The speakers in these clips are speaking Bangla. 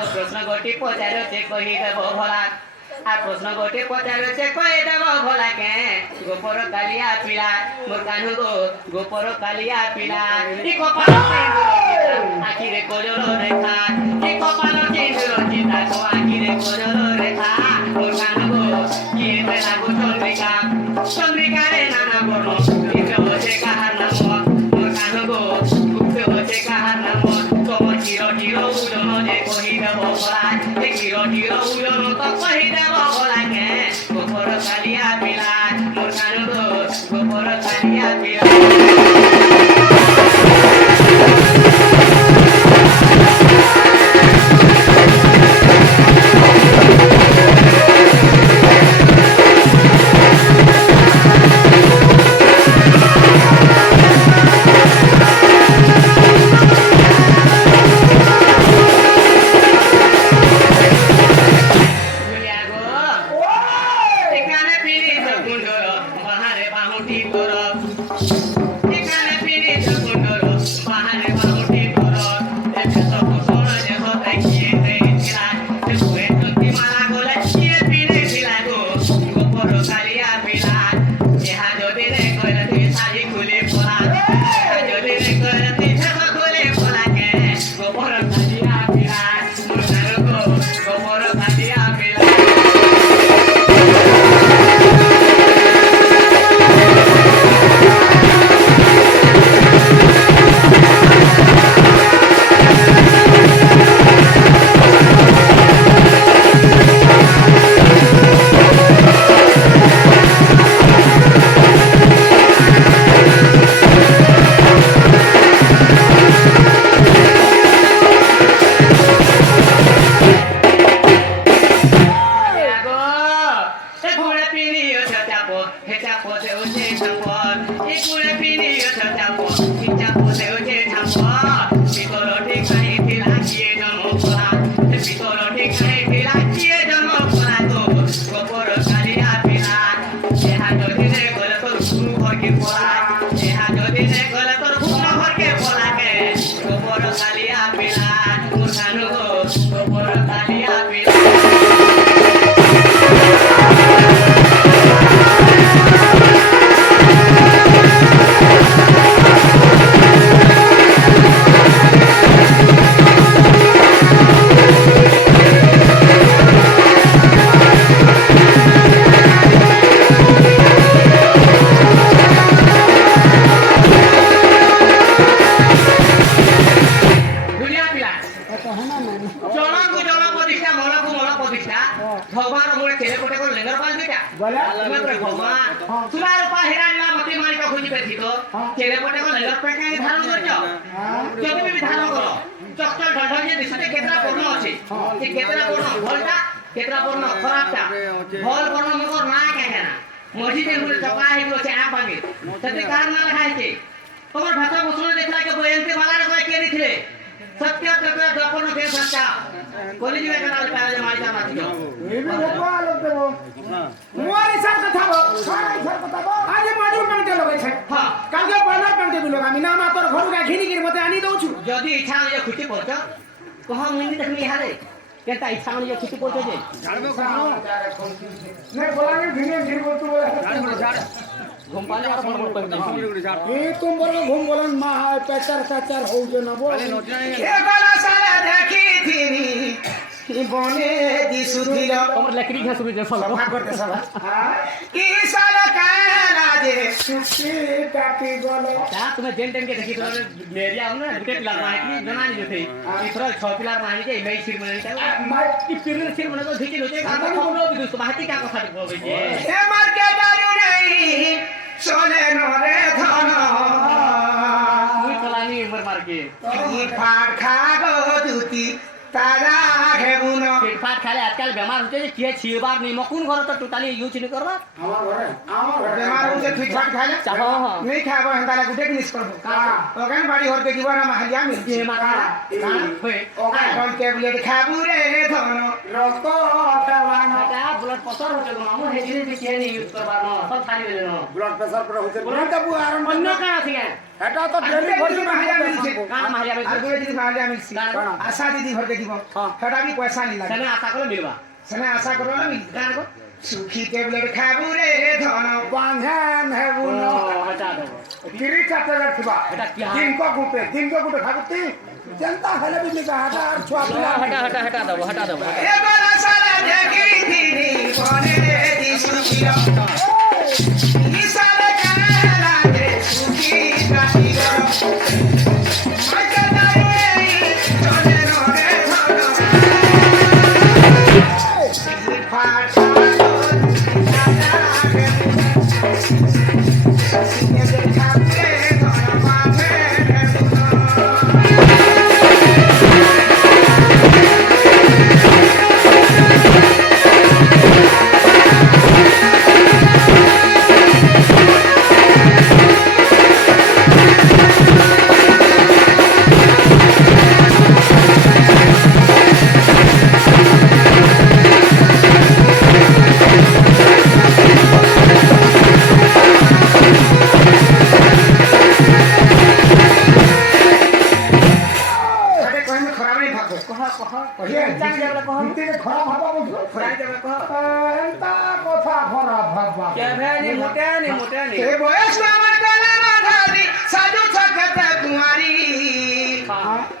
আগো প্রশ্ন গোটি পচারছে কহি দেব ভোলা আর প্রশ্ন গোটি পচারছে কহি দেব ভোলা কে গোপর কালিয়া পিলা মোর কানু গো গোপর কালিয়া পিলা ই কপাল আখিরে কজল রেখা ই কপাল চিন্দুর চিতা তো আখিরে কজল রেখা মোর কানু গো কি বেলা গো চন্দ্রিকা চন্দ্রিকা রে নানা বর্ণ ইন্দ্র বসে কাহার নাম মোর কানু গো গুপ্ত বসে কাহার নাম তোমার চির চির উদন যে কহি দেব ভোলা চির চির উদন তো কহি দেব ভোলা কে গোপর কালিয়া পিলা মোর কানু গো গোপর কালিয়া পিলা তোমার ভাষা বসনে দেখলা কে বয়ন্তি মালার কয় কে দিছিলে সত্য সত্য দপন কে সত্য কোলি জিবে কাল কাল মাইতা মাতি এবে লোকয়া লোক দেব মোর হিসাব কথা বল সারা হিসাব কথা বল আজ মাজুর পান্তে লগাইছে হ্যাঁ কালকে বানার পান্তে বিলো আমি না মা তোর ঘর গা ঘিনি গির মতে আনি দউছু যদি ইচ্ছা হয়ে খুঁটি পড়ছ কহ মিনি দেখলি হারে কেতা ইচ্ছা হয়ে খুঁটি পড়ছ যে জানবে কোন নে বলানি ভিনে ঘির বলতু বলে জান ঘুম পালে আর বড় বড় করে এই তুম বড় ঘুম বলেন মা হায় পেচার কাচার হউ যে না বল এ গলা সালা দেখি থিনি বনে দিসুদিল তোমার লাকড়ি ঘাস সুরি যে ফল সফা করতে সালা কি সালা কালা যে সুতি কাটি গলে তা তুমি যেন টেন কে দেখি তোমার মেরিয়া না দুটো পিলার মাইকি জানা নি যেতে ইতরা ছ পিলার মাইনি যে ইমেই সির মনে তা মাই কি পিরির সির মনে তো ঢিকি লতে কথা খবর বিদুস মাটি কা কথা বলবে যে এ মার কে দারু নাই সোনে নরে ধন মুই কলানি উমর মারকে কি ফাড় খাগো দুতি তারা ঘেবুন ফিটফাট খাইলে আজকাল বেমার হচ্ছে যে কিয়ে ছিড়বার নেই কোন ঘরে তো টোটালি ইউজ নি করবা আমার ঘরে বেমার হচ্ছে ফিটফাট খাইলে নেই খাবো হেন্তা গুটে জিনিস করবো ওখানে বাড়ি হরতে দিব না মাহালিয়া মিলছে ওখানে কোন ট্যাবলেট খাবো রে ধন রক্ত খাওয়ানো ব্লাড প্রেসার হচ্ছে গো মামু হে জিনিস কিয়ে নি ইউজ করবার ন সব ছাড়ি দিলে ন ব্লাড প্রেসার করে হচ্ছে ব্লাড দাবু আর অন্য কাজ আছে কেন এটা তো ডেলি ভর্তি মাহালিয়া মিলছে কান মারিয়া আর দুই দিন মাহালিয়া মিলছে আশা দিদি ঘরতে দিব সেটা আমি পয়সা নি লাগে সেনে আশা করে মিলবা সেনে আশা করো না মিলছে কান গো সুখী ট্যাবলেট খাবো রে ধন বাঁধান হেবু ন হটা দেবো তিরিশ ট্যাবলেট থিবা এটা কি দিনক গুটে খাবতি जनता हेले भी निका हटा और छुआ पिला हटा दो ए बड़ा साला देखी थी बने दी सुखिया ई साला करेला दे सुखी काटी गरो मैं कहता रे चले रो रे थानो फाट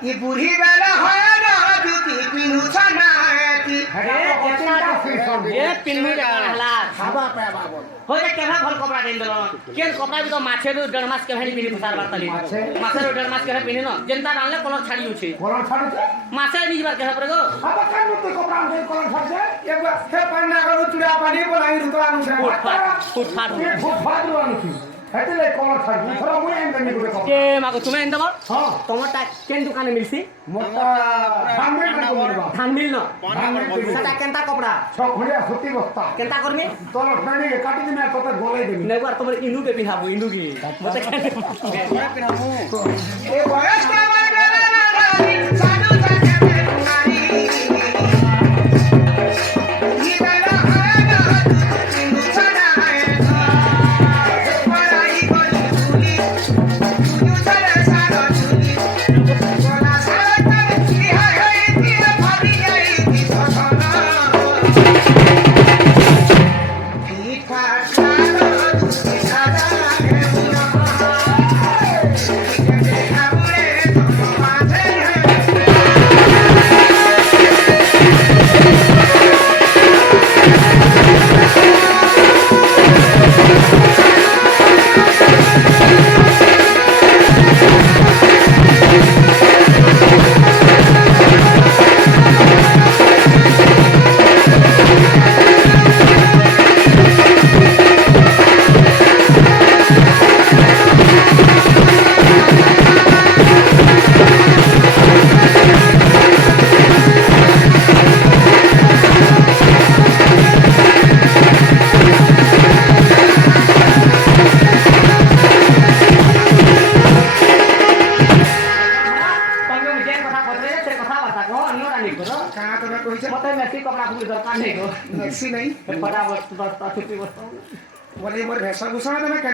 ये बुढ़ी वाला है ना जूती पिनु छनाती ये पिन्नी का हला खाबा पे बाबू हो जे केना भल कपड़ा देन दलो केन कपड़ा भी तो माछे रो डर मास के भेनी पिनी फसार बातली माछे रो डर मास के पिनी न जनता डालले कलर छाड़ी उछे कलर छाड़ी माछे निज बार के परे गो अब का नु तो कपड़ा में कलर छाड़ी एक बार हे पन्ना को चुड़ा पानी बोलाई रुतवा नु फुटफाट रुवानु छी हेतले कलर छाड़ी थोड़ा मुए एंदनी गुटे कपड़ा के माको तुमे एंदबो हां टमाटा केन दुकाने मिलसी मोटा धानमिल में मिलबा धान मिल न सटा केनता कपड़ा छ खड़िया सुती बस्ता केनता करमी तोर फणी के काटी दिना तते गोलाई देबी ने बार तमर इनु के पिहाबो इनु की मते पिहाबो ए बयस का मार गला ना साधु जाके तुम्हारी ये वाला है ना तू छड़ा है पराई कोई भूली तू छड़ा सारा झूली बोला सारा कर ये है तेरा भाभी आई की सखना ठीक ठाक सारा तू सारा है मते मेसी कपड़ा फुल दरकार नहीं गो मैक्सी नहीं फटाफट बस छुट्टी बस बोले मोर भैसा गुस्सा में